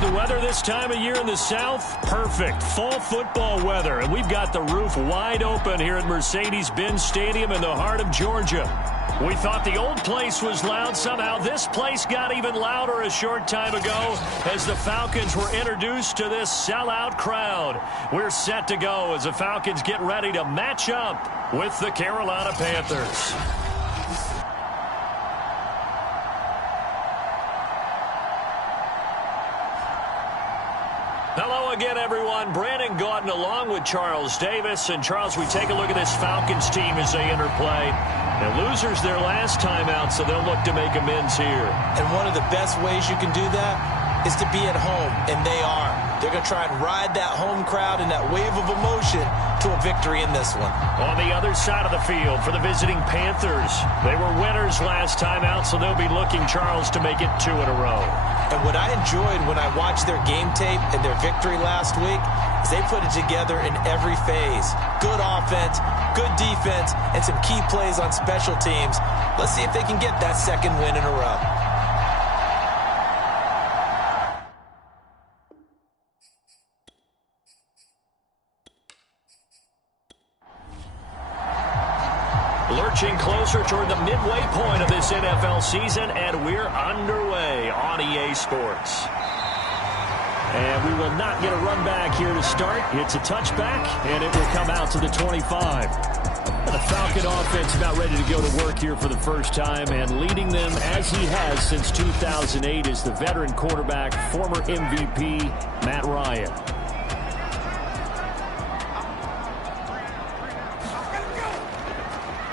The weather this time of year in the South, perfect. Fall football weather. And we've got the roof wide open here at Mercedes-Benz Stadium in the heart of Georgia. We thought the old place was loud. Somehow this place got even louder a short time ago as the Falcons were introduced to this sellout crowd. We're set to go as the Falcons get ready to match up with the Carolina Panthers. Hello again, everyone. Brandon Gaudin along with Charles Davis. And, Charles, we take a look at this Falcons team as they enter play. And losers their last time out, so they'll look to make amends here. And one of the best ways you can do that is to be at home, and they are. They're going to try and ride that home crowd and that wave of emotion to a victory in this one. On the other side of the field for the visiting Panthers, they were winners last time out, so they'll be looking, Charles, to make it 2 in a row. And what I enjoyed when I watched their game tape and their victory last week is they put it together in every phase. Good offense, good defense, and some key plays on special teams. Let's see if they can get that second win in a row. Lurching closer toward the midway point of this NFL season, and we're underway on EA Sports. And we will not get a run back here to start. It's a touchback, and it will come out to the 25. The Falcon offense about ready to go to work here for the first time, and leading them as he has since 2008 is the veteran quarterback, former MVP, Matt Ryan.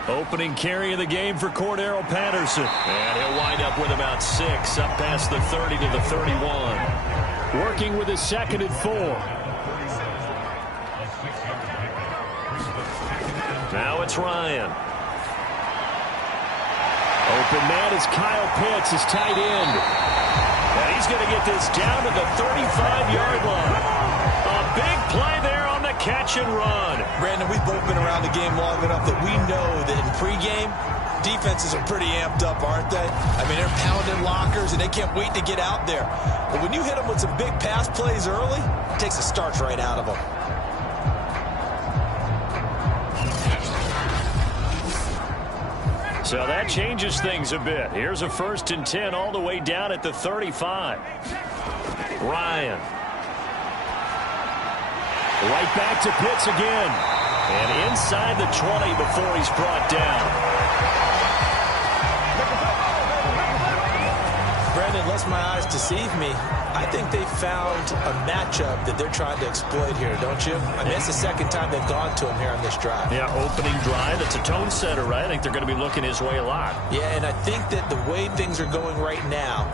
Opening carry of the game for Cordero Patterson. And he'll wind up with about 6, up past the 30 to the 31. Working with his 2nd and 4. Now it's Ryan. Open man is Kyle Pitts, his tight end. And he's going to get this down to the 35-yard line. A big play there on the catch and run. Brandon, we've both been around the game long enough that we know that in pregame, defenses are pretty amped up, aren't they? I mean, they're pounding lockers, and they can't wait to get out there. But when you hit them with some big pass plays early, it takes the starch right out of them. So that changes things a bit. Here's a 1st and 10 all the way down at the 35. Ryan. Right back to Pitts again. And inside the 20 before he's brought down. Brandon, unless my eyes deceive me, I think they found a matchup that they're trying to exploit here, don't you? I mean, it's the 2nd time they've gone to him here on this drive. Yeah, opening drive. It's a tone setter, right? I think they're going to be looking his way a lot. Yeah, and I think that the way things are going right now,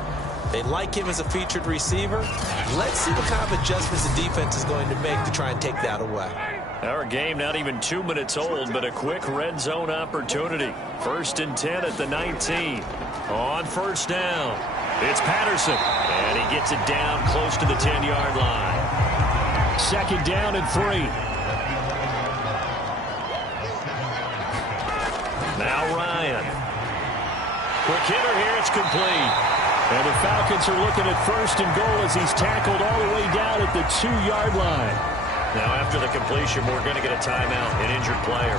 they like him as a featured receiver. Let's see what kind of adjustments the defense is going to make to try and take that away. Our game not even 2 minutes old, but a quick red zone opportunity. 1st and 10 at the 19. On 1st down, it's Patterson. And he gets it down close to the 10-yard line. 2nd down and 3. Now Ryan. Quick hitter here, it's complete. And the Falcons are looking at 1st and goal as he's tackled all the way down at the 2-yard line. Now after the completion, we're going to get a timeout, an injured player.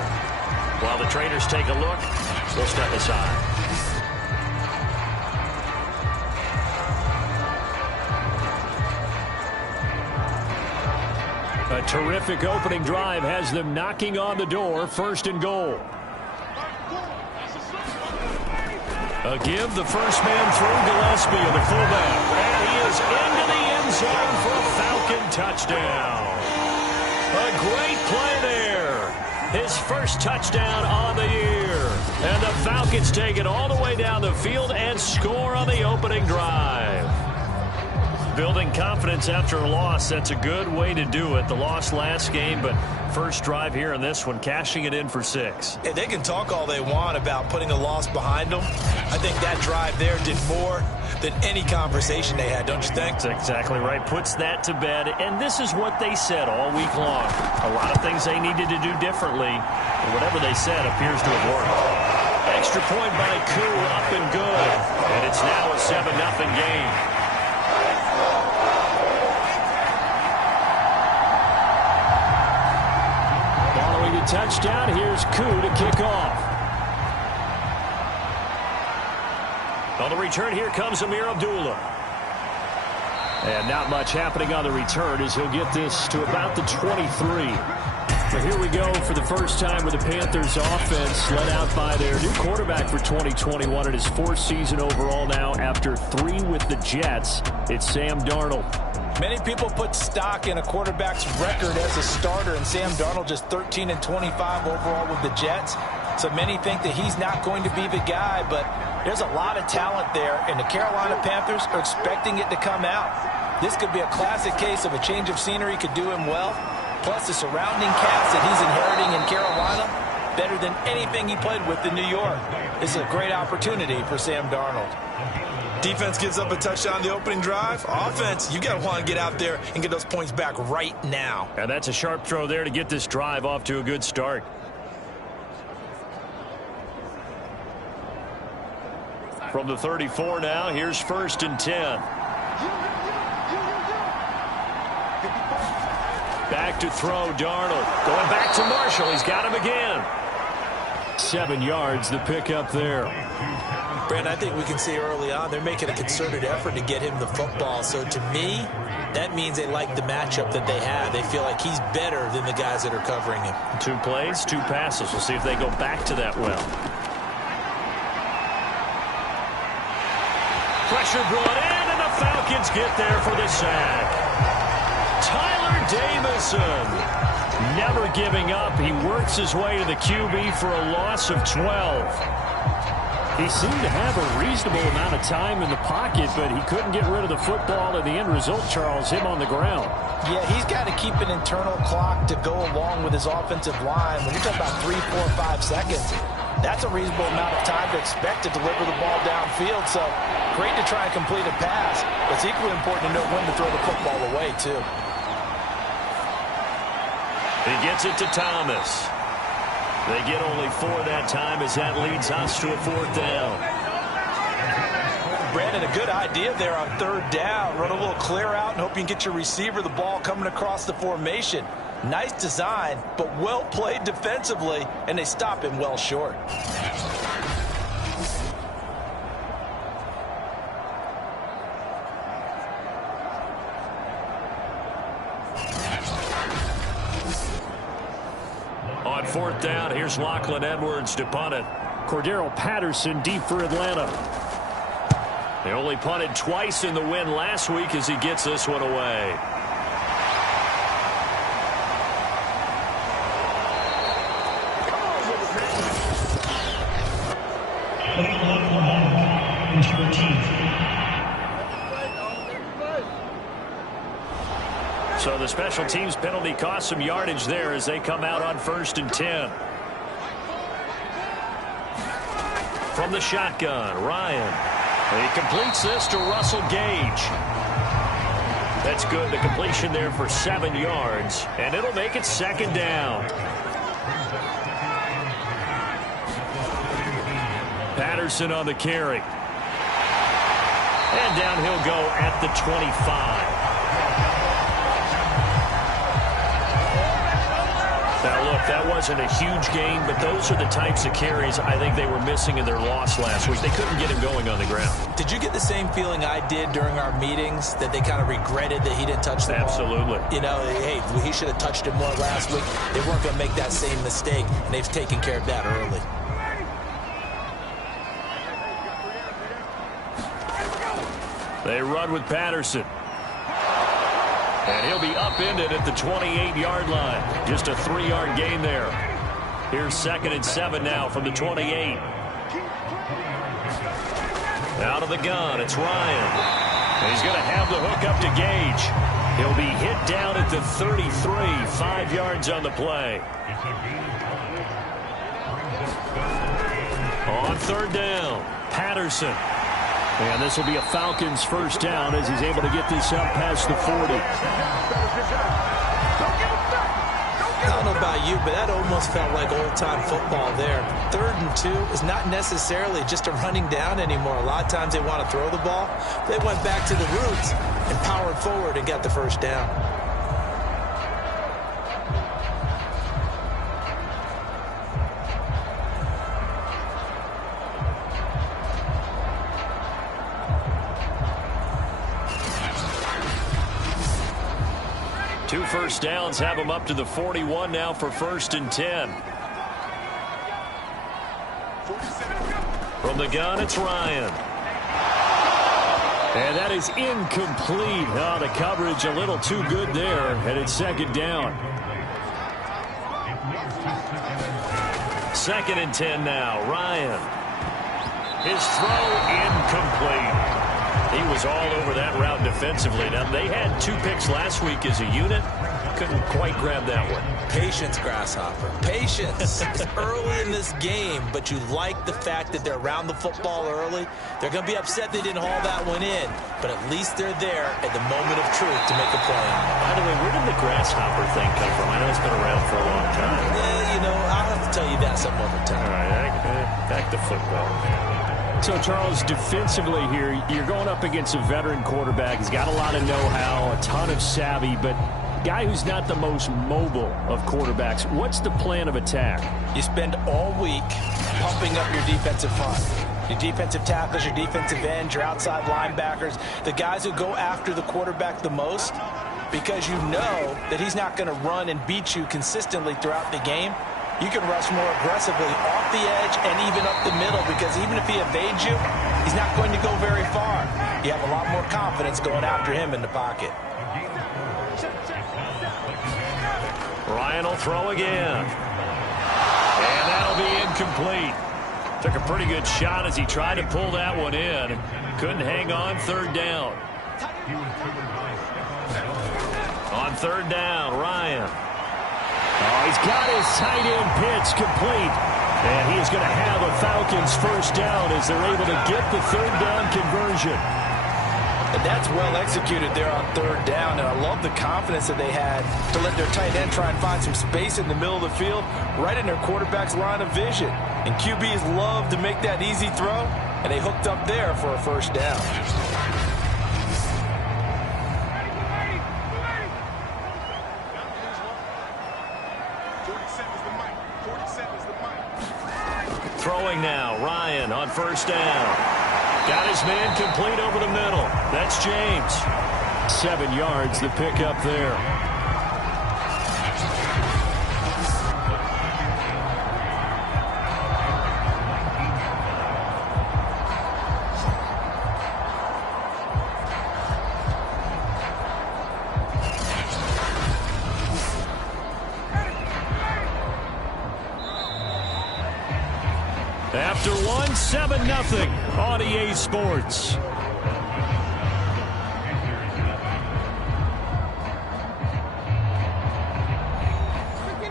While the trainers take a look, we'll step aside. A terrific opening drive has them knocking on the door. 1st and goal. A give, the first man through Gillespie of the fullback. And he is into the end zone for a Falcon touchdown. A great play there. His 1st touchdown on the year. And the Falcons take it all the way down the field and score on the opening drive. Building confidence after a loss, that's a good way to do it. The loss last game, but first drive here in this one, cashing it in for 6. Hey, they can talk all they want about putting a loss behind them. I think that drive there did more than any conversation they had, don't you think? That's exactly right. Puts that to bed, and this is what they said all week long. A lot of things they needed to do differently, and whatever they said appears to have worked. Extra point by Koo, up and good, and it's now a 7-0 game. touchdown. Here's Koo to kick off. On the return, here comes Amir Abdullah. And not much happening on the return as he'll get this to about the 23. But here we go for the first time with the Panthers offense led out by their new quarterback for 2021 in his fourth season overall now after 3 with the Jets. It's Sam Darnold. Many people put stock in a quarterback's record as a starter, and Sam Darnold just 13-25 overall with the Jets. So many think that he's not going to be the guy, but there's a lot of talent there, and the Carolina Panthers are expecting it to come out. This could be a classic case of a change of scenery could do him well. Plus the surrounding cast that he's inheriting in Carolina, better than anything he played with in New York. This is a great opportunity for Sam Darnold. Defense gives up a touchdown the opening drive. Offense, you got to want to get out there and get those points back right now. And that's a sharp throw there to get this drive off to a good start. From the 34 now, here's 1st and 10. Back to throw, Darnold. Going back to Marshall. He's got him again. 7 yards, the pickup there. Brent, I think we can see early on they're making a concerted effort to get him the football. So to me, that means they like the matchup that they have. They feel like he's better than the guys that are covering him. 2 plays, 2 passes. We'll see if they go back to that well. Pressure brought in, and the Falcons get there for the sack. Tyler Davison, never giving up. He works his way to the QB for a loss of 12. He seemed to have a reasonable amount of time in the pocket, but he couldn't get rid of the football, and the end result, Charles, him on the ground. Yeah, he's got to keep an internal clock to go along with his offensive line. When you're talking about 3, 4, 5 seconds, that's a reasonable amount of time to expect to deliver the ball downfield. So great to try and complete a pass, but it's equally important to know when to throw the football away, too. He gets it to Thomas. They get only 4 that time as that leads us to a 4th down. Brandon, a good idea there on 3rd down. Run a little clear out and hope you can get your receiver the ball coming across the formation. Nice design, but well played defensively, and they stop him well short. On 4th down, here's Lachlan Edwards to punt it. Cordero Patterson deep for Atlanta. They only punted twice in the win last week as he gets this one away. So the special teams penalty cost some yardage there as they come out on 1st and 10. From the shotgun, Ryan. He completes this to Russell Gage. That's good. The completion there for 7 yards, and it'll make it 2nd down. Patterson on the carry. And down he'll go at the 25. Now, look, that wasn't a huge gain, but those are the types of carries I think they were missing in their loss last week. They couldn't get him going on the ground. Did you get the same feeling I did during our meetings, that they kind of regretted that he didn't touch the ball? Absolutely. You know, hey, he should have touched it more last week. They weren't going to make that same mistake, and they've taken care of that early. They run with Patterson. And he'll be upended at the 28-yard line. Just a 3-yard gain there. Here's 2nd and 7 now from the 28. Out of the gun, it's Ryan. And he's going to have the hook up to Gage. He'll be hit down at the 33, 5 yards on the play. On 3rd down, Patterson. And this will be a Falcons 1st down as he's able to get this up past the 40. I don't know about you, but that almost felt like old-time football there. 3rd and 2 is not necessarily just a running down anymore. A lot of times they want to throw the ball. They went back to the roots and powered forward and got the 1st down. 2 first downs have him up to the 41 now for 1st and 10. From the gun, it's Ryan. And that is incomplete. Oh, the coverage a little too good there, and it's 2nd down. 2nd and 10 now. Ryan. His throw incomplete. He was all over that route defensively. Now, they had 2 picks last week as a unit. Couldn't quite grab that one. Patience, Grasshopper. Patience. It's early in this game, but you like the fact that they're around the football early. They're going to be upset they didn't haul that one in, but at least they're there at the moment of truth to make a play. By the way, where did the Grasshopper thing come from? I know it's been around for a long time. Yeah, you know, I'll have to tell you that some other time. All right, back to football. So, Charles, defensively here, you're going up against a veteran quarterback. He's got a lot of know-how, a ton of savvy, but guy who's not the most mobile of quarterbacks. What's the plan of attack? You spend all week pumping up your defensive front. Your defensive tackles, your defensive ends, your outside linebackers, the guys who go after the quarterback the most, because you know that he's not going to run and beat you consistently throughout the game. You can rush more aggressively off the edge and even up the middle, because even if he evades you, he's not going to go very far. You have a lot more confidence going after him in the pocket. Ryan will throw again. And that'll be incomplete. Took a pretty good shot as he tried to pull that one in. Couldn't hang on. 3rd down. On 3rd down, Ryan. Oh, he's got his tight end pitch complete. And he is going to have a Falcons 1st down as they're able to get the 3rd down conversion. And that's well executed there on 3rd down, and I love the confidence that they had to let their tight end try and find some space in the middle of the field, right in their quarterback's line of vision. And QBs love to make that easy throw, and they hooked up there for a 1st down. Throwing now, Ryan on 1st down. Got his man complete over the middle. That's James. 7 yards, the pickup there. After 7-0 on EA Sports.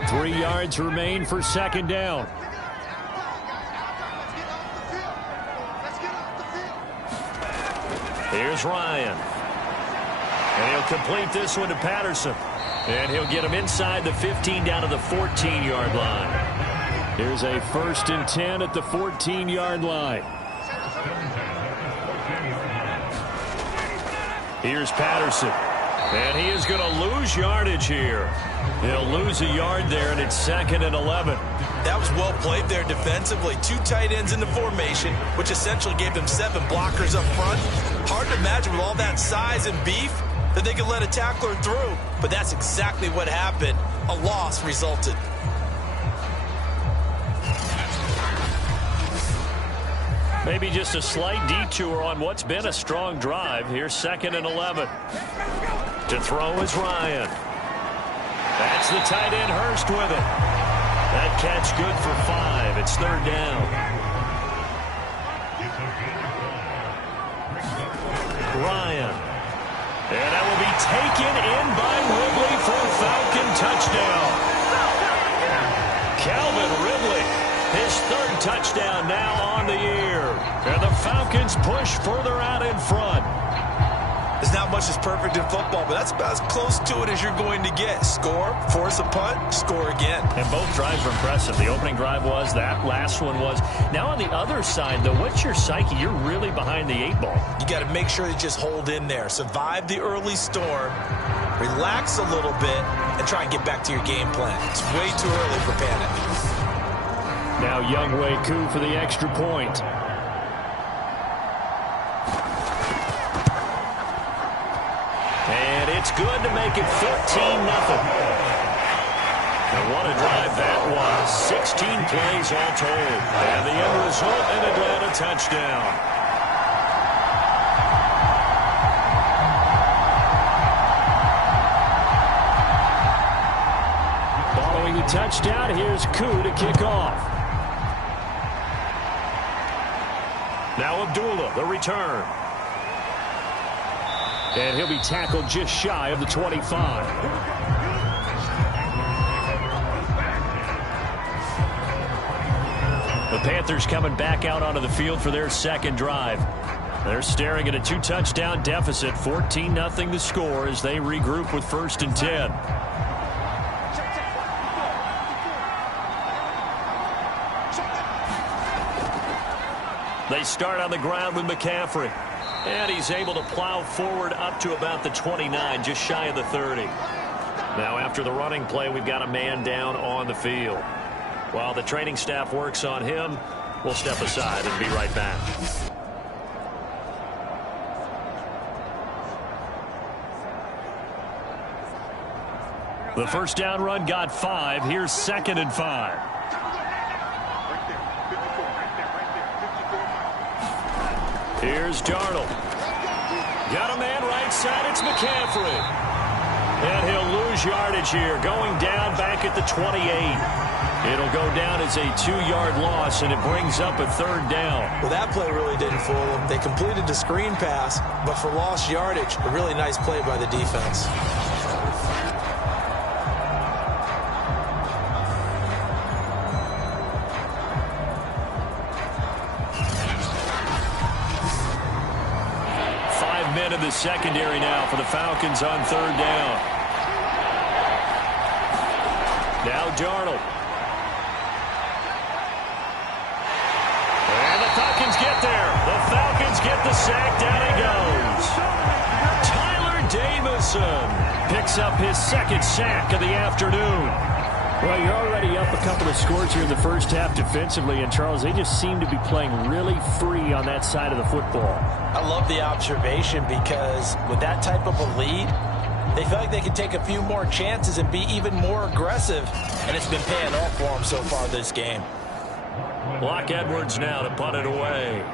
Three yards remain for 2nd down. Here's Ryan. And he'll complete this one to Patterson. And he'll get him inside the 15 down to the 14-yard line. Here's a 1st and 10 at the 14-yard line. Here's Patterson. And he is going to lose yardage here. He'll lose a yard there, and it's 2nd and 11. That was well played there defensively. 2 tight ends in the formation, which essentially gave them 7 blockers up front. Hard to imagine with all that size and beef that they could let a tackler through. But that's exactly what happened. A loss resulted. Maybe just a slight detour on what's been a strong drive. Here's 2nd and 11. To throw is Ryan. That's the tight end Hurst with it. That catch good for 5. It's 3rd down. Ryan. And that will be taken in by Ridley for a Falcon touchdown. Calvin Ridley, his 3rd touchdown now on the year. And the Falcons push further out in front. There's not much that's perfect in football, but that's about as close to it as you're going to get. Score, force a punt, score again. And both drives were impressive. The opening drive was, that last one was. Now on the other side, though, what's your psyche? You're really behind the 8 ball. You got to make sure you just hold in there. Survive the early storm, relax a little bit, and try and get back to your game plan. It's way too early for panic. Now Younghoe Koo for the extra point. And it's good to make it 14-0. And what a drive that was. 16 plays all told. And the end result, an Atlanta touchdown. Following the touchdown, here's Koo to kick off. Now Abdullah, the return. And he'll be tackled just shy of the 25. The Panthers coming back out onto the field for their second drive. They're staring at a 2-touchdown deficit, 14-0 the score as they regroup with 1st and 10. They start on the ground with McCaffrey. And he's able to plow forward up to about the 29, just shy of the 30. Now after the running play, we've got a man down on the field. While the training staff works on him, we'll step aside and be right back. The first down run got 5. Here's 2nd and 5. Here's Darnold. Got a man right side. It's McCaffrey. And he'll lose yardage here, going down back at the 28. It'll go down as a 2-yard loss, and it brings up a 3rd down. Well, that play really didn't fool them. They completed the screen pass, but for lost yardage, a really nice play by the defense. In the secondary now for the Falcons on 3rd down. Now Darnold. And the Falcons get there. The Falcons get the sack. Down he goes. Tyler Davison picks up his 2nd sack of the afternoon. Well, you're already up a couple of scores here in the first half defensively, and Charles, they just seem to be playing really free on that side of the football. I love the observation because with that type of a lead, they feel like they can take a few more chances and be even more aggressive, and it's been paying off for them so far this game. Block Edwards now to punt it away.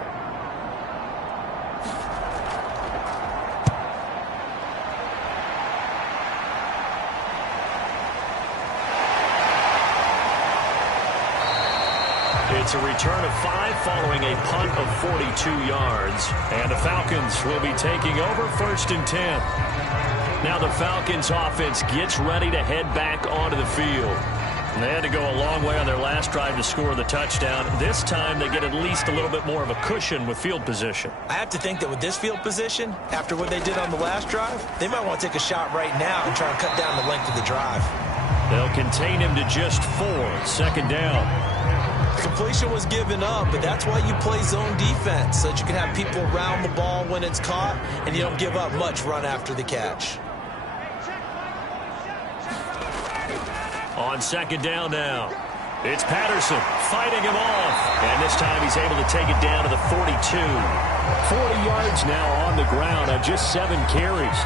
It's a return of 5 following a punt of 42 yards. And the Falcons will be taking over 1st and 10. Now the Falcons offense gets ready to head back onto the field. And they had to go a long way on their last drive to score the touchdown. This time they get at least a little bit more of a cushion with field position. I have to think that with this field position, after what they did on the last drive, they might want to take a shot right now and try and cut down the length of the drive. They'll contain him to just 4. 2nd down. Completion was given up, but that's why you play zone defense, so that you can have people around the ball when it's caught, and you don't give up much run after the catch. On 2nd down now, it's Patterson fighting him off, and this time he's able to take it down to the 42. 40 yards now on the ground on just 7 carries.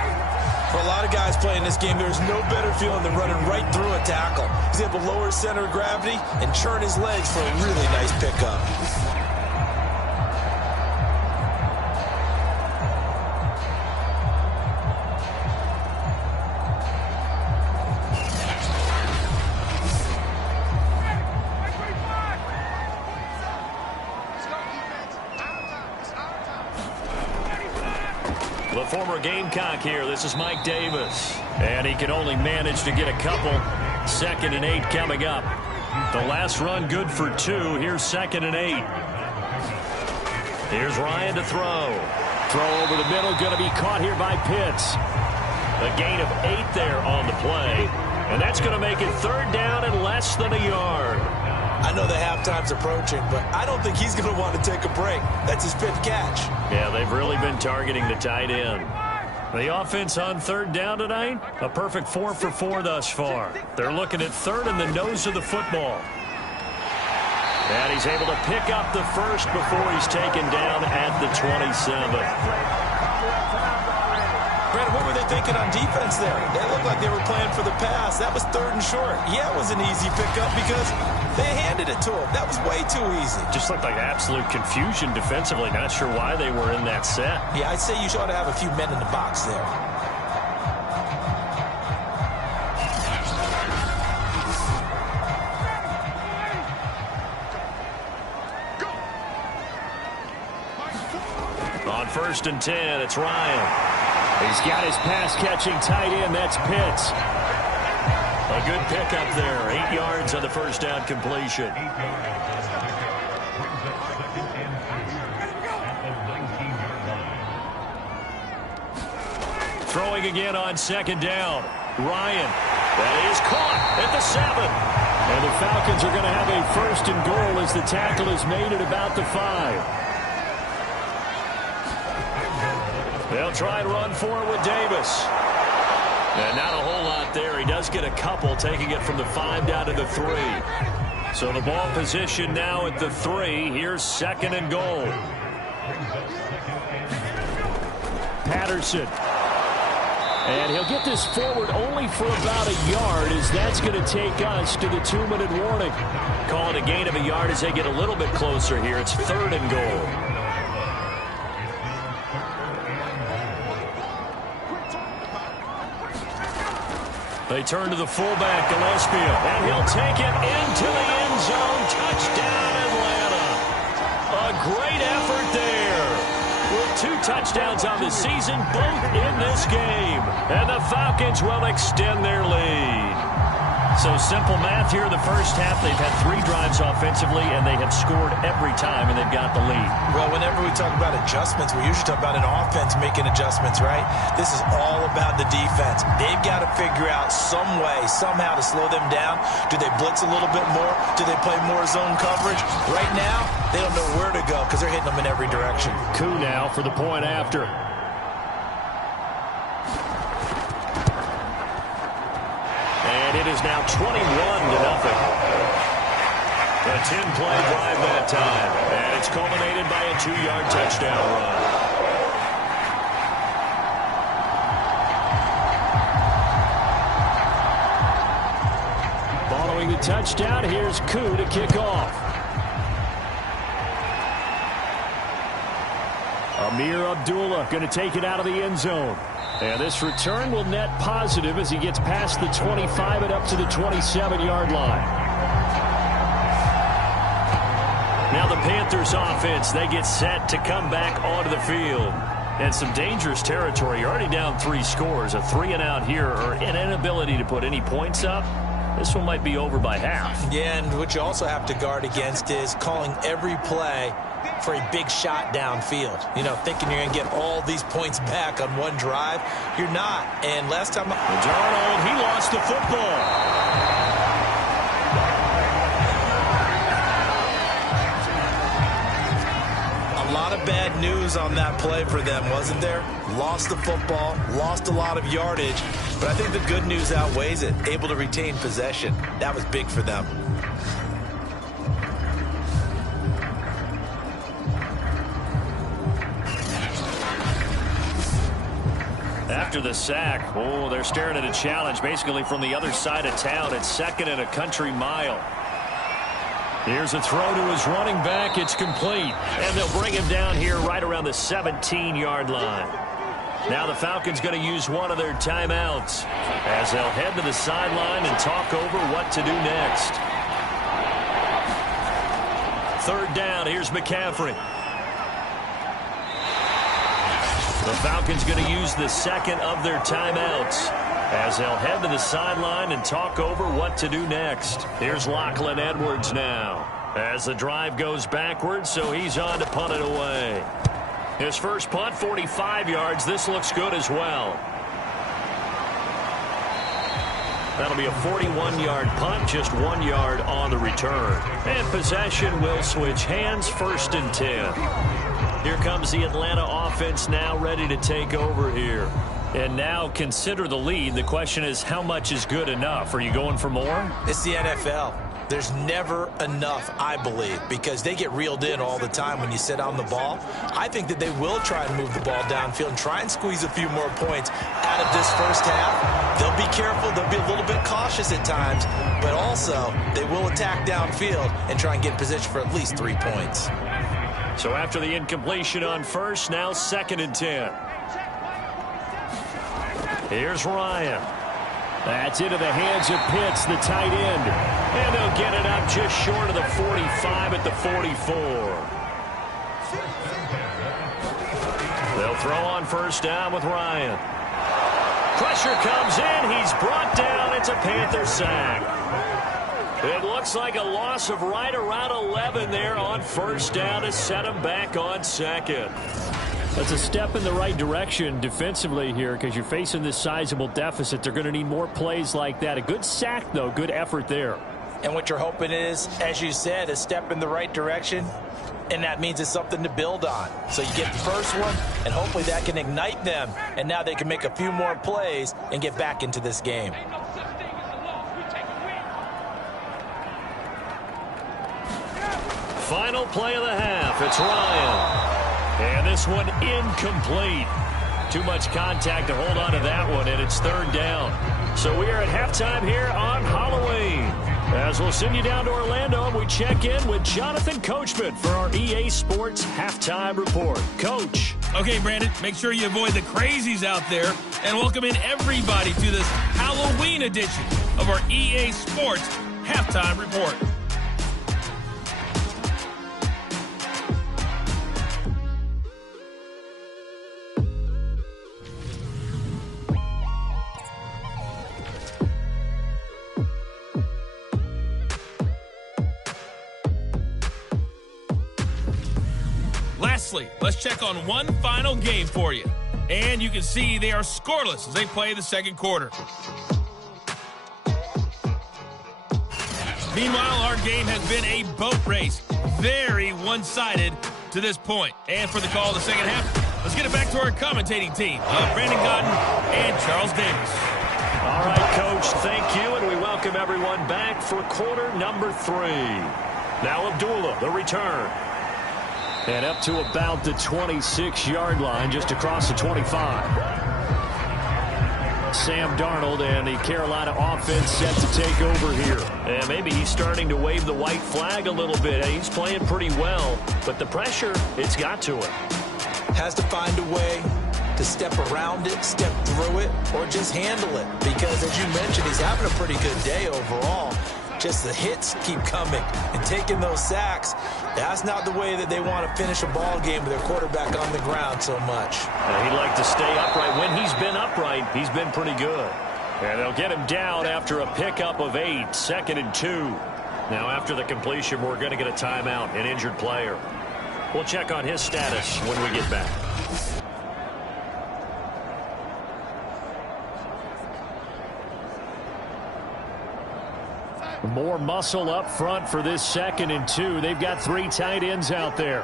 For a lot of guys playing this game, there's no better feeling than running right through a tackle. He's able to lower his center of gravity and churn his legs for a really nice pickup. The former Gamecock here. This is Mike Davis. And he can only manage to get a couple. 2nd and 8 coming up. The last run good for 2. Here's 2nd and 8. Here's Ryan to throw. Throw over the middle. Going to be caught here by Pitts. A gain of 8 there on the play. And that's going to make it 3rd down and less than a yard. I know the halftime's approaching, but I don't think he's going to want to take a break. That's his 5th catch. Yeah, they've really been targeting the tight end. The offense on 3rd down tonight, a perfect 4 for 4 thus far. They're looking at 3rd in the nose of the football. And he's able to pick up the 1st before he's taken down at the 27. Brandon, what were they they thinking on defense there? They looked like they were playing for the pass. That was 3rd and short. Yeah, it was an easy pickup because they handed it to him. That was way too easy. Just looked like absolute confusion defensively. Not sure why they were in that set. Yeah, I'd say you ought to have a few men in the box there. On 1st and 10, it's Ryan. He's got his pass-catching tight end. That's Pitts. A good pickup there. 8 yards on the first down completion. Throwing again on 2nd down. Ryan. That is caught at the 7. And the Falcons are going to have a 1st and goal as the tackle is made at about the 5. They'll try and run for it with Davis. And not a whole lot there. He does get a couple, taking it from the 5 down to the 3. So the ball position now at the 3. Here's 2nd and goal. Patterson. And he'll get this forward only for about a yard, as that's going to take us to the 2-minute warning. Calling a gain of a yard as they get a little bit closer here. It's 3rd and goal. They turn to the fullback, Gillespie, and he'll take it into the end zone. Touchdown, Atlanta. A great effort there. With 2 touchdowns on the season, both in this game. And the Falcons will extend their lead. So simple math here in the first half. They've had 3 drives offensively, and they have scored every time, and they've got the lead. Well, whenever we talk about adjustments, we usually talk about an offense making adjustments, right? This is all about the defense. They've got to figure out some way, somehow to slow them down. Do they blitz a little bit more? Do they play more zone coverage? Right now, they don't know where to go because they're hitting them in every direction. Coup now for the point after. It is now 21-0. A 10-play drive that time. And it's culminated by a 2-yard touchdown run. Following the touchdown, here's Koo to kick off. Amir Abdullah going to take it out of the end zone. And this return will net positive as he gets past the 25 and up to the 27-yard line. Now the Panthers offense, they get set to come back onto the field. And some dangerous territory. You're already down 3 scores. A 3-and-out here, or an inability to put any points up. This one might be over by half. Yeah, and what you also have to guard against is calling every play for a big shot downfield. You know, thinking you're going to get all these points back on one drive. You're not. And last time... Darnold, he lost the football. A lot of bad news on that play for them, wasn't there? Lost the football, lost a lot of yardage, but I think the good news outweighs it. Able to retain possession. That was big for them. After the sack, oh, they're staring at a challenge basically from the other side of town. It's 2nd and a country mile. Here's a throw to his running back. It's complete. And they'll bring him down here right around the 17-yard line. Now the Falcons going to use one of their timeouts as they'll head to the sideline and talk over what to do next. 3rd down. Here's McCaffrey. The Falcons going to use the 2nd of their timeouts as they'll head to the sideline and talk over what to do next. Here's Lachlan Edwards now as the drive goes backwards, so he's on to punt it away. His first punt, 45 yards. This looks good as well. That'll be a 41-yard punt, just 1 yard on the return. And possession will switch hands, 1st and 10. Here comes the Atlanta offense now ready to take over here. And now consider the lead. The question is, how much is good enough? Are you going for more? It's the NFL. There's never enough, I believe, because they get reeled in all the time when you sit on the ball. I think that they will try and move the ball downfield and try and squeeze a few more points out of this first half. They'll be careful. They'll be a little bit cautious at times, but also they will attack downfield and try and get in position for at least 3 points. So after the incompletion on first, now 2nd and 10. Here's Ryan. That's into the hands of Pitts, the tight end. And they'll get it up just short of the 45 at the 44. They'll throw on first down with Ryan. Pressure comes in. He's brought down. It's a Panther sack. It looks like a loss of right around 11 there on first down to set him back on second. That's a step in the right direction defensively here because you're facing this sizable deficit. They're going to need more plays like that. A good sack, though. Good effort there. And what you're hoping is, as you said, a step in the right direction, and that means it's something to build on. So you get the first one, and hopefully that can ignite them, and now they can make a few more plays and get back into this game. Final play of the half. It's Ryan. And this one incomplete. Too much contact to hold on to that one, and it's 3rd down. So we are at halftime here on Halloween. As we'll send you down to Orlando, and we check in with Jonathan Coachman for our EA Sports Halftime Report. Coach. Okay, Brandon, make sure you avoid the crazies out there and welcome in everybody to this Halloween edition of our EA Sports Halftime Report. Lastly, let's check on one final game for you. And you can see they are scoreless as they play the second quarter. Meanwhile, our game has been a boat race. Very one-sided to this point. And for the call of the second half, let's get it back to our commentating team of Brandon Godden and Charles Davis. All right, Coach, thank you, and we welcome everyone back for quarter number 3. Now Abdullah, the return. And up to about the 26-yard line, just across the 25. Sam Darnold and the Carolina offense set to take over here. And maybe he's starting to wave the white flag a little bit. He's playing pretty well, but the pressure, it's got to him. Has to find a way to step around it, step through it, or just handle it. Because, as you mentioned, he's having a pretty good day overall. Just the hits keep coming and taking those sacks. That's not the way that they want to finish a ball game with their quarterback on the ground so much. He'd like to stay upright. When he's been upright, he's been pretty good. And they'll get him down after a pickup of 8, 2nd and 2. Now, after the completion, we're going to get a timeout, an injured player. We'll check on his status when we get back. More muscle up front for this 2nd and 2. They've got 3 tight ends out there.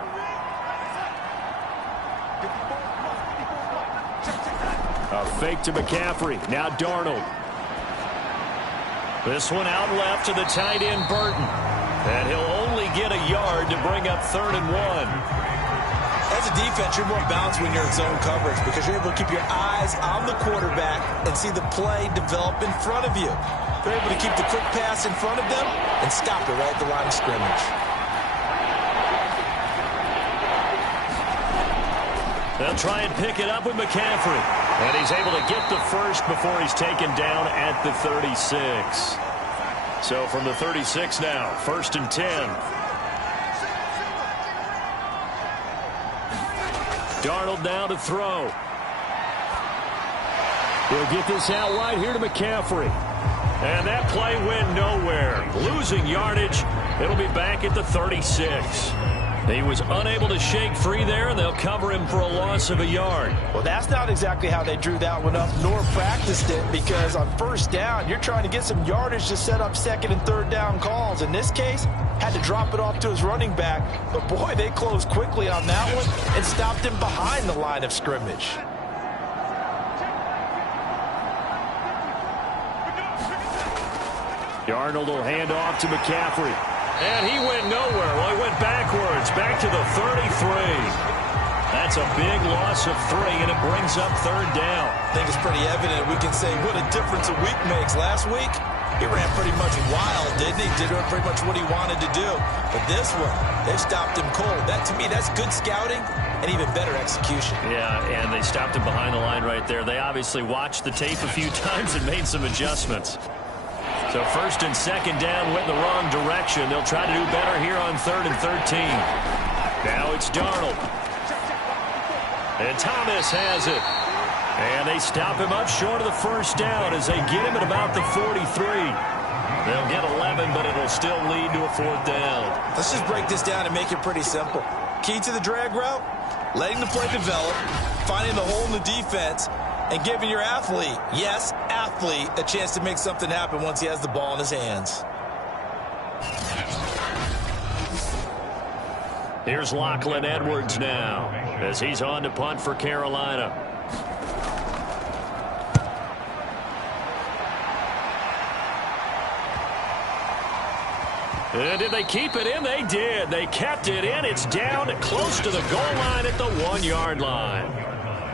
A fake to McCaffrey. Now Darnold. This one out left to the tight end Burton. And he'll only get a yard to bring up 3rd and 1. As a defense, you're more balanced when you're in zone coverage because you're able to keep your eyes on the quarterback and see the play develop in front of you. They're able to keep the quick pass in front of them and stop it right at the line of scrimmage. They'll try and pick it up with McCaffrey. And he's able to get the first before he's taken down at the 36. So from the 36 now, 1st and 10. Darnold now to throw. He'll get this out wide here to McCaffrey. And that play went nowhere. Losing yardage. It'll be back at the 36. He was unable to shake free there, and they'll cover him for a loss of a yard. Well, that's not exactly how they drew that one up, nor practiced it, because on first down, you're trying to get some yardage to set up 2nd and 3rd down calls. In this case, had to drop it off to his running back, but boy, they closed quickly on that one and stopped him behind the line of scrimmage. Darnold will hand off to McCaffrey. And he went nowhere. Well, he went backwards, back to the 33. That's a big loss of 3, and it brings up 3rd down. I think it's pretty evident. We can say what a difference a week makes. Last week, he ran pretty much wild, didn't he? Did pretty much what he wanted to do. But this one, they've stopped him cold. That, to me, that's good scouting and even better execution. Yeah, and they stopped him behind the line right there. They obviously watched the tape a few times and made some adjustments. So 1st and 2nd down went in the wrong direction. They'll try to do better here on 3rd and 13. Now it's Darnold. And Thomas has it. And they stop him up short of the 1st down as they get him at about the 43. They'll get 11, but it'll still lead to a 4th down. Let's just break this down and make it pretty simple. Key to the drag route, letting the play develop, finding the hole in the defense, and giving your athlete, yes, athlete, a chance to make something happen once he has the ball in his hands. Here's Lachlan Edwards now as he's on to punt for Carolina. Did they keep it in? They did. They kept it in. It's down close to the goal line at the 1-yard line.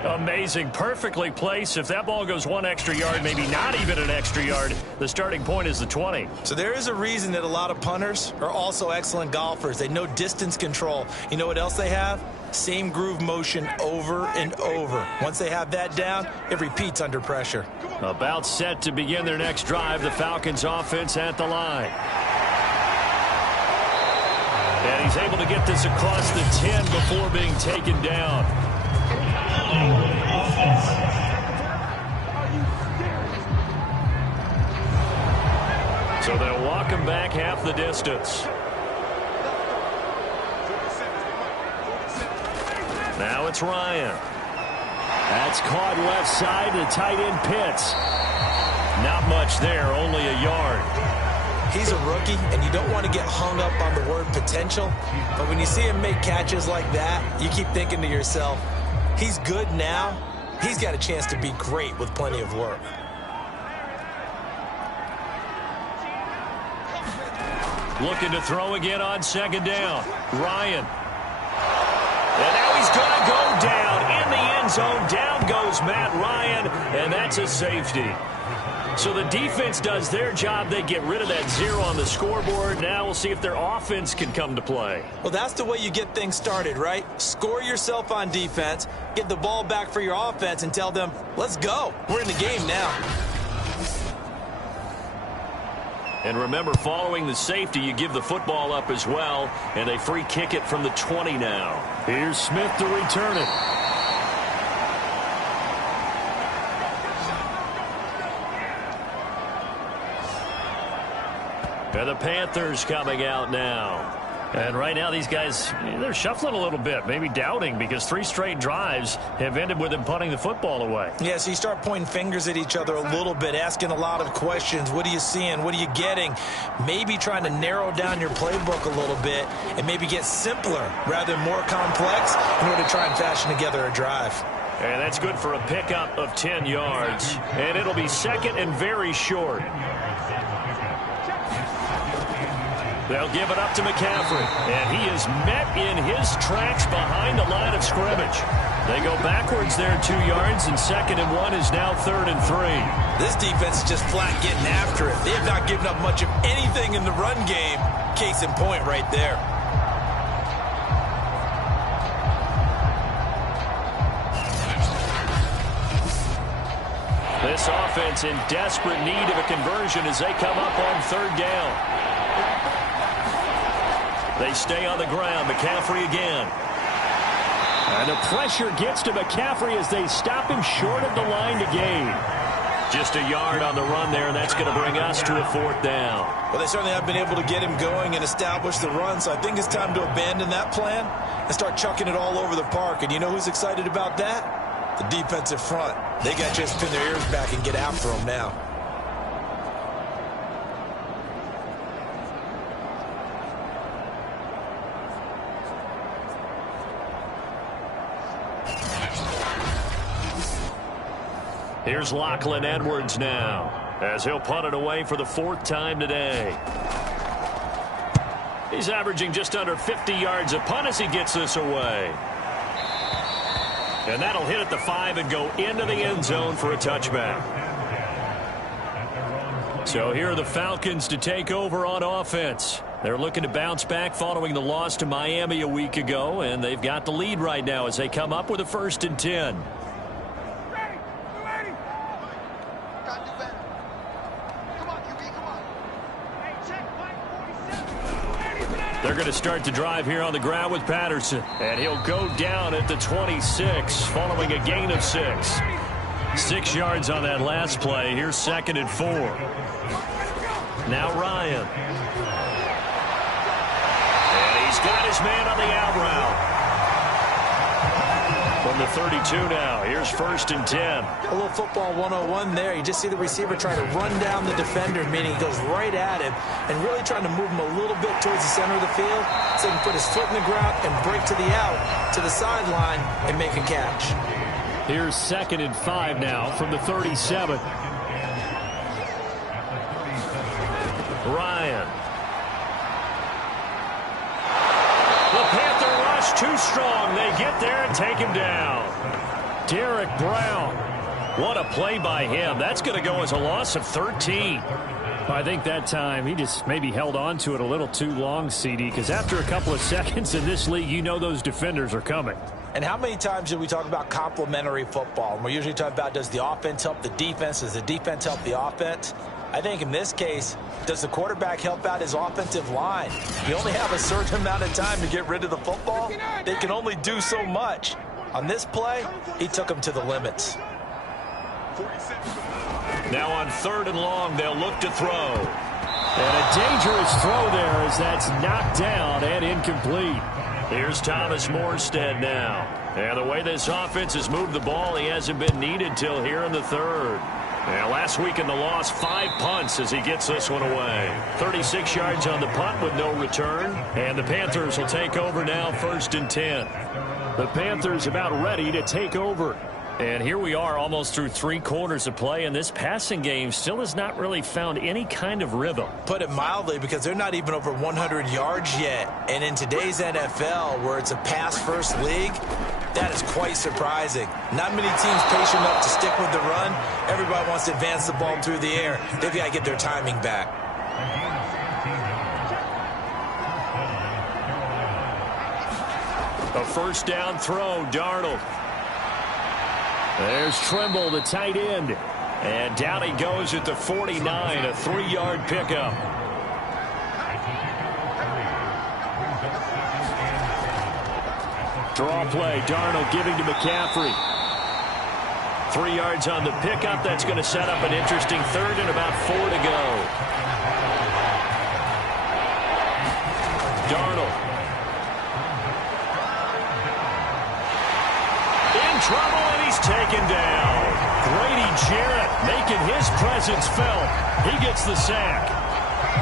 Amazing. Perfectly placed. If that ball goes 1 extra yard, maybe not even an extra yard, the starting point is the 20. So there is a reason that a lot of punters are also excellent golfers. They know distance control. You know what else they have? Same groove motion over and over. Once they have that down, it repeats under pressure. About set to begin their next drive. The Falcons offense at the line. And he's able to get this across the 10 before being taken down. So they'll walk him back half the distance. Now it's Ryan. That's caught left side to tight end Pitts. Not much there, only a yard. He's a rookie, and you don't want to get hung up on the word potential. But when you see him make catches like that, you keep thinking to yourself, he's good now. He's got a chance to be great with plenty of work. Looking to throw again on 2nd down. Ryan. And now he's going to go down in the end zone. Down goes Matt Ryan, and that's a safety. So the defense does their job. They get rid of that 0 on the scoreboard. Now we'll see if their offense can come to play. Well, that's the way you get things started, right? Score yourself on defense, get the ball back for your offense, and tell them, let's go. We're in the game now. And remember, following the safety, you give the football up as well, and they free kick it from the 20 now. Here's Smith to return it. And the Panthers coming out now. And right now these guys, they're shuffling a little bit, maybe doubting, because 3 straight drives have ended with them punting the football away. Yeah, so you start pointing fingers at each other a little bit, asking a lot of questions. What are you seeing? What are you getting? Maybe trying to narrow down your playbook a little bit and maybe get simpler rather than more complex in order to try and fashion together a drive. And that's good for a pickup of 10 yards. And it'll be 2nd and very short. They'll give it up to McCaffrey, and he is met in his tracks behind the line of scrimmage. They go backwards there 2 yards, and 2nd and 1 is now 3rd and 3. This defense is just flat getting after it. They have not given up much of anything in the run game. Case in point right there. This offense in desperate need of a conversion as they come up on 3rd down. They stay on the ground. McCaffrey again. And the pressure gets to McCaffrey as they stop him short of the line to gain. Just a yard on the run there, and that's going to bring us to a 4th down. Well, they certainly have been able to get him going and establish the run, so I think it's time to abandon that plan and start chucking it all over the park. And you know who's excited about that? The defensive front. They got to just pin their ears back and get after him now. Here's Lachlan Edwards now. as he'll punt it away for the 4th time today. He's averaging just under 50 yards a punt as he gets this away. And that'll hit at the 5 and go into the end zone for a touchback. So here are the Falcons to take over on offense. They're looking to bounce back following the loss to Miami a week ago, and they've got the lead right now as they come up with a 1st and 10. They're going to start the drive here on the ground with Patterson, and he'll go down at the 26 following a gain of 6. 6 yards on that last play. Here's 2nd and 4. Now Ryan. And he's got his man on the out route. From the 32 now. Here's 1st and 10. A little football 101 there. You just see the receiver trying to run down the defender, meaning he goes right at him and really trying to move him a little bit towards the center of the field so he can put his foot in the ground and break to the out, to the sideline, and make a catch. Here's 2nd and 5 now from the 37. Ryan. The Panther rush too strong. They get there and take him down. Derek Brown. What a play by him. That's going to go as a loss of 13. I think that time he just maybe held on to it a little too long, CD, because after a couple of seconds in this league, you know those defenders are coming. And how many times do we talk about complementary football? We're usually talking about, does the offense help the defense? Does the defense help the offense? I think in this case, does the quarterback help out his offensive line? You only have a certain amount of time to get rid of the football. They can only do so much. On this play, he took them to the limits. Now on 3rd and long, they'll look to throw. And a dangerous throw there as that's knocked down and incomplete. Here's Thomas Morstead now. And the way this offense has moved the ball, he hasn't been needed till here in the 3rd. And last week in the loss, 5 punts as he gets this one away. 36 yards on the punt with no return. And the Panthers will take over now, 1st and 10. The Panthers about ready to take over. And here we are almost through 3 quarters of play, and this passing game still has not really found any kind of rhythm. Put it mildly, because they're not even over 100 yards yet. And in today's NFL, where it's a pass-first league, that is quite surprising. Not many teams patient enough to stick with the run. Everybody wants to advance the ball through the air. They've got to get their timing back. A 1st down throw, Darnold. There's Trimble, the tight end. And down he goes at the 49, a 3-yard pickup. Draw play, Darnold giving to McCaffrey. 3 yards on the pickup. That's going to set up an interesting 3rd and about 4 to go. Darnold. In trouble, and he's taken down. Grady Jarrett making his presence felt. He gets the sack.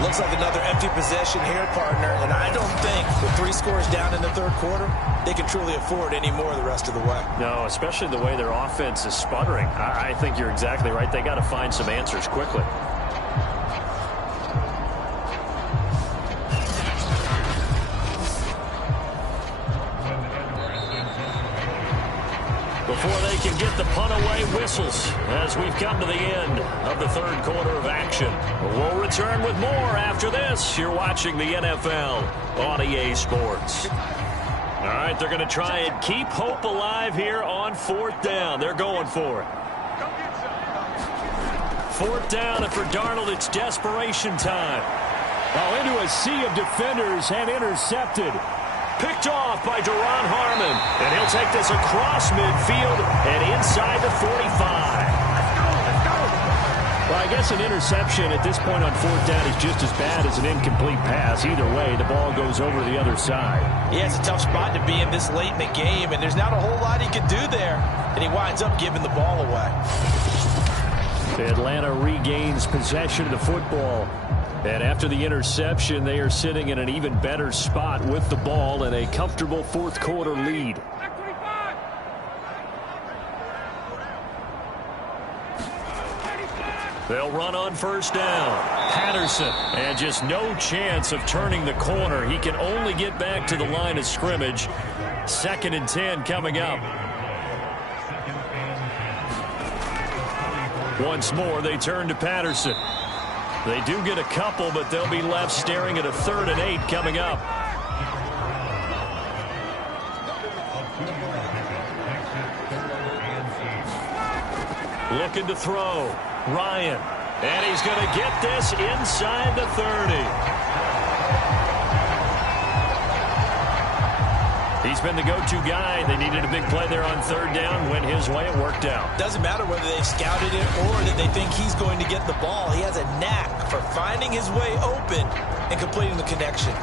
Looks like another empty possession here, partner, and I don't think with 3 scores down in the 3rd quarter, they can truly afford any more the rest of the way. No, especially the way their offense is sputtering. I think you're exactly right. They got to find some answers quickly. Before they can get the punt away, whistles as we've come to the end of the 3rd quarter of action. We'll return with more after this. You're watching the NFL on EA Sports. All right, they're going to try and keep hope alive here on 4th down. They're going for it. 4th down, and for Darnold, it's desperation time. Well, into a sea of defenders and intercepted. Picked off by Duron Harmon. And he'll take this across midfield and inside the 45. Well, I guess an interception at this point on 4th down is just as bad as an incomplete pass. Either way, the ball goes over to the other side. Yeah, it's a tough spot to be in this late in the game, and there's not a whole lot he can do there. And he winds up giving the ball away. Atlanta regains possession of the football. And after the interception, they are sitting in an even better spot with the ball and a comfortable 4th quarter lead. They'll run on first down. Patterson, and just no chance of turning the corner. He can only get back to the line of scrimmage. 2nd and 10 coming up. Once more, they turn to Patterson. They do get a couple, but they'll be left staring at a 3rd and 8 coming up. Looking to throw. Ryan. And he's going to get this inside the 30. He's been the go-to guy. They needed a big play there on 3rd down. Went his way. It worked out. Doesn't matter whether they've scouted it or that they think he's going to get the ball. He has a knack for finding his way open and completing the connection.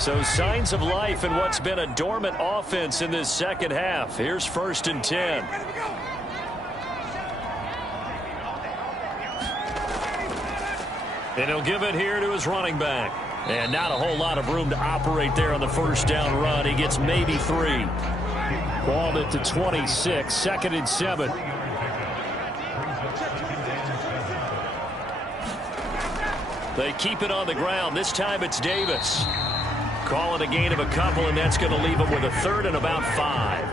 So signs of life in what's been a dormant offense in this second half. Here's 1st and 10. And he'll give it here to his running back. And not a whole lot of room to operate there on the first down run. He gets maybe 3. Ball at the 26, 2nd and 7. They keep it on the ground. This time it's Davis. Call it a gain of a couple, and that's going to leave them with a 3rd and about 5.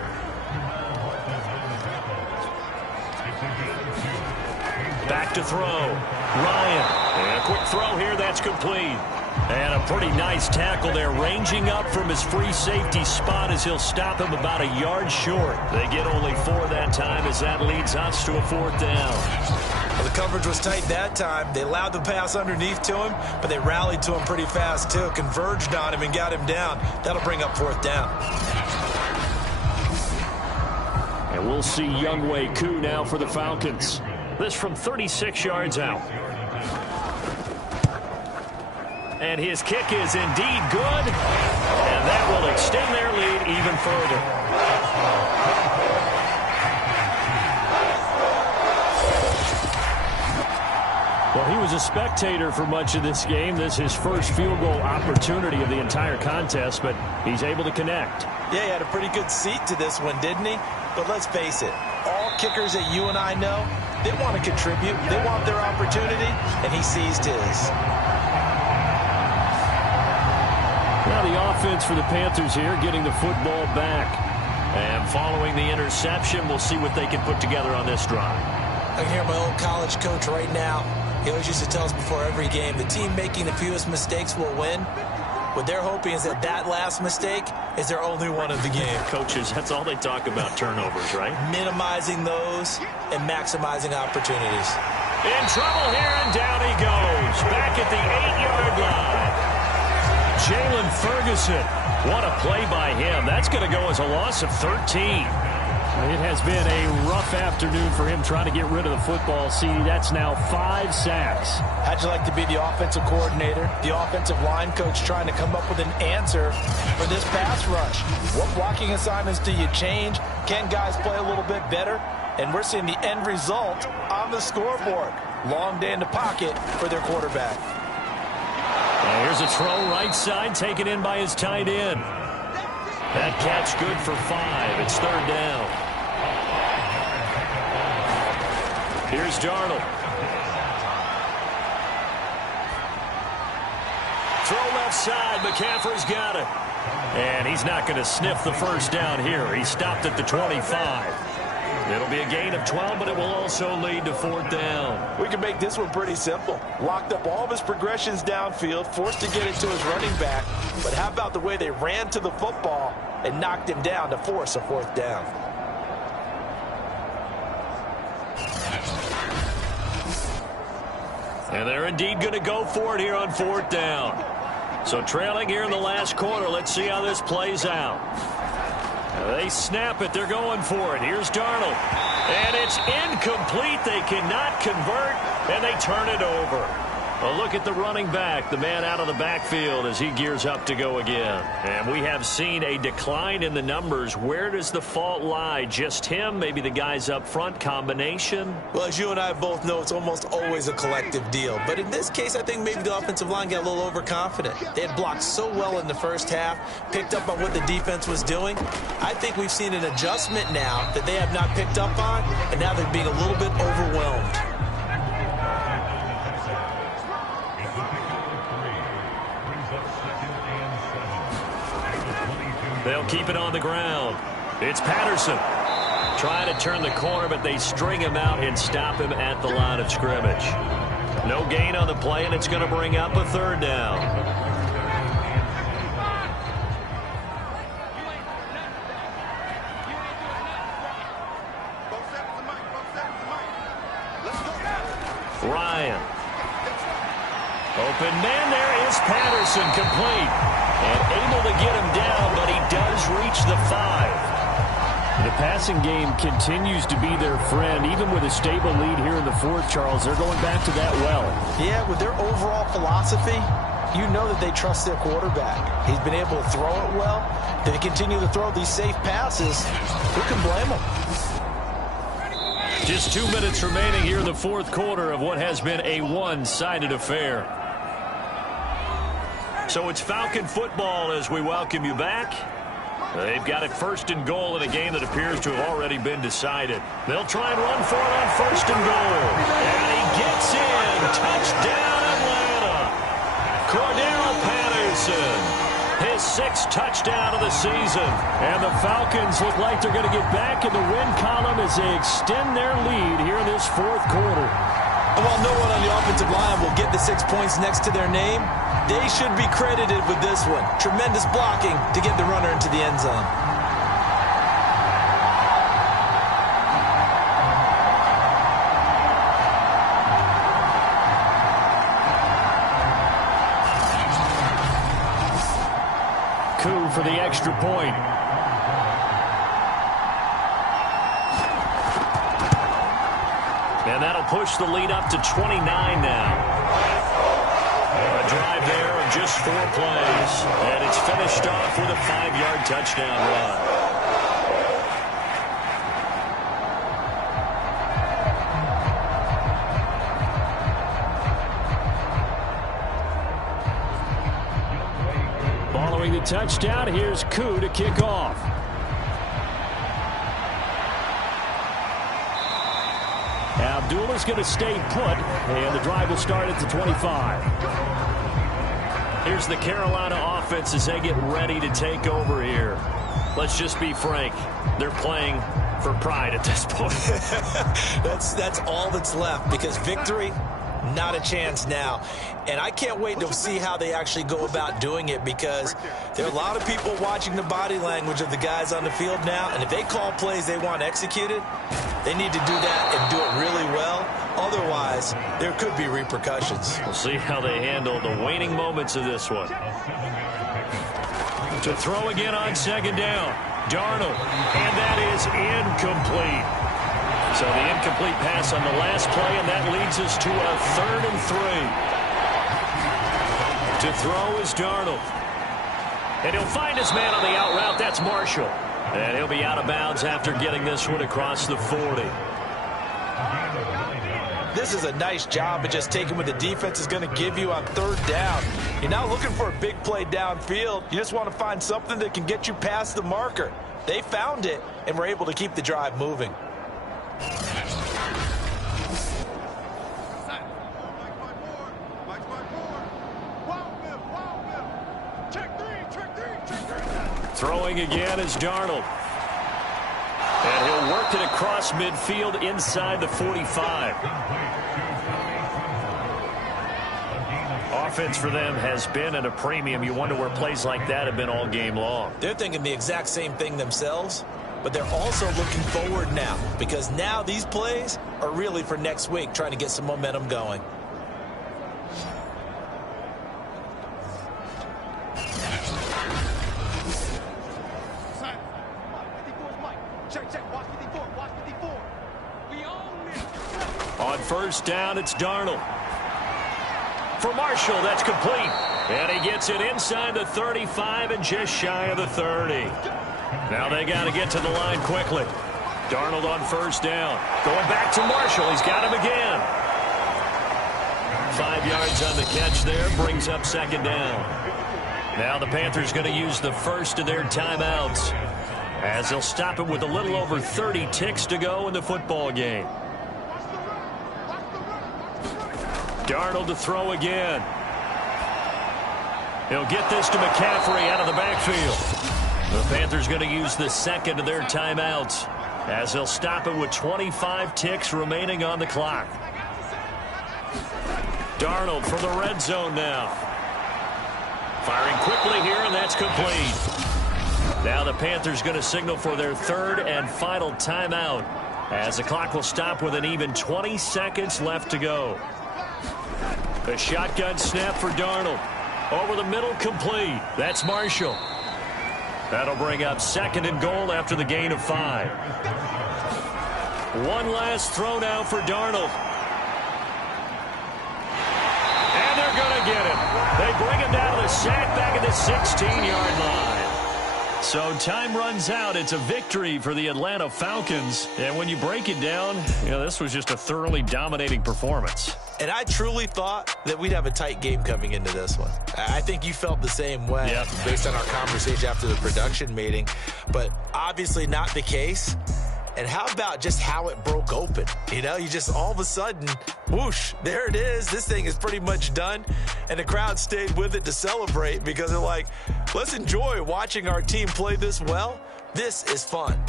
Back to throw. Ryan. And a quick throw here. That's complete. And a pretty nice tackle there, ranging up from his free safety spot as he'll stop him about a yard short. They get only 4 that time as that leads us to a 4th down. Well, the coverage was tight that time. They allowed the pass underneath to him, but they rallied to him pretty fast, too. Converged on him and got him down. That'll bring up 4th down. And we'll see Younghoe Koo now for the Falcons. This from 36 yards out. And his kick is indeed good. And that will extend their lead even further. Well, he was a spectator for much of this game. This is his first field goal opportunity of the entire contest, but he's able to connect. Yeah, he had a pretty good seat to this one, didn't he? But let's face it, all kickers that you and I know, they want to contribute. They want their opportunity, and he seized his. Now the offense for the Panthers here, getting the football back. And following the interception, we'll see what they can put together on this drive. I can hear my old college coach right now. He always used to tell us before every game, the team making the fewest mistakes will win. What they're hoping is that that last mistake is their only one of the game. Coaches, that's all they talk about, turnovers, right? Minimizing those and maximizing opportunities. In trouble here, and down he goes. Back at the 8-yard line. Jalen Ferguson. What a play by him. That's going to go as a loss of 13. It has been a rough afternoon for him trying to get rid of the football. See, that's now 5 sacks. How'd you like to be the offensive coordinator, the offensive line coach trying to come up with an answer for this pass rush? What blocking assignments do you change? Can guys play a little bit better? And we're seeing the end result on the scoreboard. Long day in the pocket for their quarterback. And here's a throw right side, taken in by his tight end. That catch good for 5. It's 3rd down. Here's Darnold. Throw left side. McCaffrey's got it. And he's not going to sniff the first down here. He stopped at the 25. It'll be a gain of 12, but it will also lead to 4th down. We can make this one pretty simple. Locked up all of his progressions downfield, forced to get it to his running back. But how about the way they ran to the football and knocked him down to force a 4th down? And they're indeed going to go for it here on 4th down. So trailing here in the last quarter, let's see how this plays out. They snap it. They're going for it. Here's Darnold. And it's incomplete. They cannot convert, and they turn it over. A look at the running back, the man out of the backfield as he gears up to go again. And we have seen a decline in the numbers. Where does the fault lie? Just him? Maybe the guys up front? Combination? Well, as you and I both know, it's almost always a collective deal. But in this case, I think maybe the offensive line got a little overconfident. They had blocked so well in the first half, picked up on what the defense was doing. I think we've seen an adjustment now that they have not picked up on, and now they're being a little bit overwhelmed. They'll keep it on the ground. It's Patterson trying to turn the corner, but they string him out and stop him at the line of scrimmage. No gain on the play, and it's going to bring up a third down. Ryan. Open man, there is Patterson, complete. And able to get him down, but he does reach the 5. The passing game continues to be their friend. Even with a stable lead here in the fourth, Charles, they're going back to that well. Yeah, with their overall philosophy, you know that they trust their quarterback. He's been able to throw it well. They continue to throw these safe passes. Who can blame them? Just 2 minutes remaining here in the fourth quarter of what has been a one-sided affair. So it's Falcon football as we welcome you back. They've got it first and goal in a game that appears to have already been decided. They'll try and run for it on first and goal. And he gets in. Touchdown, Atlanta. Cordero Patterson. His 6th touchdown of the season. And the Falcons look like they're going to get back in the win column as they extend their lead here in this fourth quarter. And while no one on the offensive line will get the 6 points next to their name, they should be credited with this one. Tremendous blocking to get the runner into the end zone. Coup for the extra point. And that'll push the lead up to 29 now. A drive there of just 4 plays. And it's finished off with a 5-yard touchdown run. Following the touchdown, here's Koo to kick off. Abdullah's going to stay put, and the drive will start at the 25. Here's the Carolina offense as they get ready to take over here. Let's just be frank. They're playing for pride at this point. That's all that's left, because victory, not a chance now. And I can't wait to see how they actually go about doing it, because there are a lot of people watching the body language of the guys on the field now, and if they call plays they want executed, they need to do that and do it really well. Otherwise, there could be repercussions. We'll see how they handle the waning moments of this one. To throw again on second down. Darnold, and that is incomplete. So the incomplete pass on the last play, and that leads us to a 3rd and 3. To throw is Darnold. And he'll find his man on the out route. That's Marshall. And he'll be out of bounds after getting this one across the 40. This is a nice job of just taking what the defense is going to give you on 3rd down. You're not looking for a big play downfield. You just want to find something that can get you past the marker. They found it and were able to keep the drive moving. Throwing again is Darnold. And he'll work it across midfield inside the 45. Offense for them has been at a premium. You wonder where plays like that have been all game long. They're thinking the exact same thing themselves, but they're also looking forward now, because now these plays are really for next week, trying to get some momentum going. On first down, it's Darnold. For Marshall, that's complete. And he gets it inside the 35 and just shy of the 30. Now they got to get to the line quickly. Darnold on first down. Going back to Marshall. He's got him again. 5 yards on the catch there. Brings up second down. Now the Panthers going to use the first of their timeouts, as they'll stop it with a little over 30 ticks to go in the football game. Darnold to throw again. He'll get this to McCaffrey out of the backfield. The Panthers going to use the second of their timeouts, as they'll stop it with 25 ticks remaining on the clock. Darnold for the red zone now. Firing quickly here, and that's complete. Now the Panthers going to signal for their third and final timeout, as the clock will stop with an even 20 seconds left to go. The shotgun snap for Darnold. Over the middle, complete. That's Marshall. That'll bring up second and goal after the gain of 5. One last throw now for Darnold. And they're going to get him. They bring him down to the sack back at the 16-yard line. So time runs out. It's a victory for the Atlanta Falcons. And when you break it down, this was just a thoroughly dominating performance. And I truly thought that we'd have a tight game coming into this one. I think you felt the same way based on our conversation after the production meeting. But obviously not the case. And how about just how it broke open? You just all of a sudden, whoosh, there it is. This thing is pretty much done. And the crowd stayed with it to celebrate, because they're like, let's enjoy watching our team play this well. This is fun.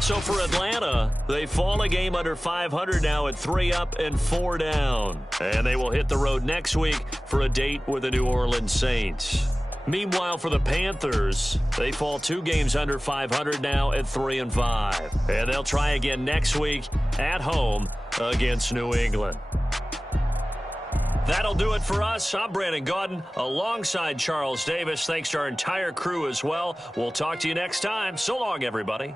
So for Atlanta, they fall a game under 500 now at 3 up and 4 down. And they will hit the road next week for a date with the New Orleans Saints. Meanwhile, for the Panthers, they fall 2 games under 500 now at 3 and 5. And they'll try again next week at home against New England. That'll do it for us. I'm Brandon Gaudin alongside Charles Davis. Thanks to our entire crew as well. We'll talk to you next time. So long, everybody.